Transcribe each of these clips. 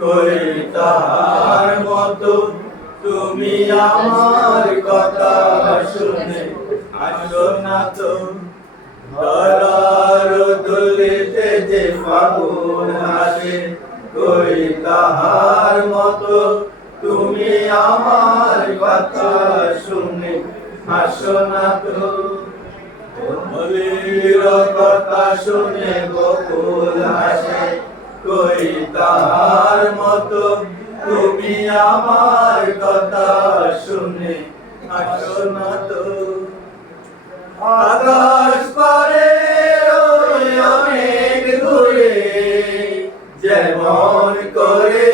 কই তাহার মতো তুমি আমার কথা শুনে আসো না তো। ধরার দুলিতে যে ফাগুন হাসে, কই তাহার মতো তুমি আমার কথা শুনে আসো না তো। মলির কথা শুনে বকুল হাসে, কই তাহার মতো তুমি আমার কথা শুনে আসো না তো। আকাশ পারে ওই অনেক দূরে, যেমন করে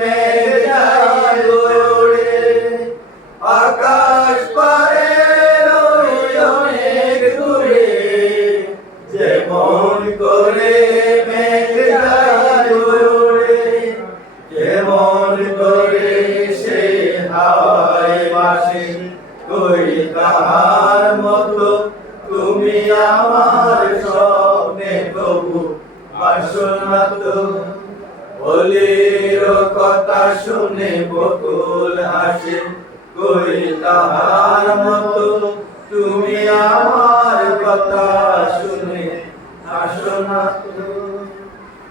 মেঘ যায় ওড়ে। আকাশ পারে ওই অনেক দূরে, যেমন করে মেঘ যায় ওড়ে। যেমন করে সে হাওয়ায় ভাসে, কই তাহার মতো তুমি আমার স্বপ্নে তবু আসো না তো। বলির কথা শুনে বকুল হাসে, কই তাহার মতো তুমি আমার কথা শুনে আসো না তো।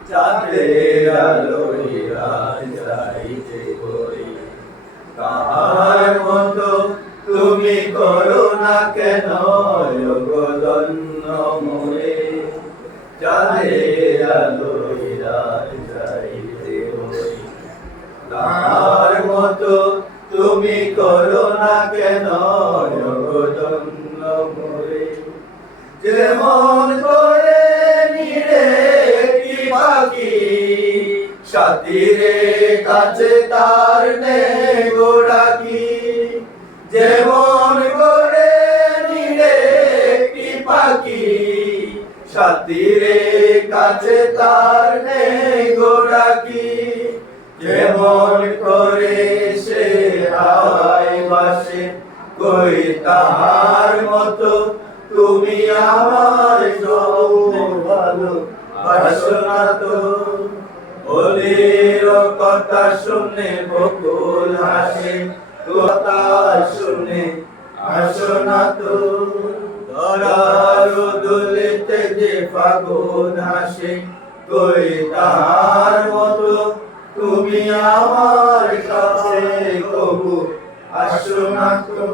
চাঁদের আলোয় রাত যাইতে কই তাহার মতো তুমি করো না কেন গো ধন্য মোরে। চাঁদের আলোয় রাত যাইতে কই তাহার মতো তুমি করো না কেন গো ধন্য মোরে। যেমন করে নিরে কি পাখি, সাথীরে কাছে তার নেই গোড়াকি। যেমন করে নিরে কি পাখি, সাথীরে কাছে তার নেই গোড়াকি। যেমন করে সে হাওয়ায় ভাসে, কই তাহার মতো তুমি আমার স্বপ্নে ভালো বাসো না তো। বলির কথা শুনে বকুল হাসে, কথা শুনে আসো না তো। ধরার দুলিতে যে ফাগুন হাসে, কই তাহার মতো তুমি আমার কাছে কবু আসো না তো।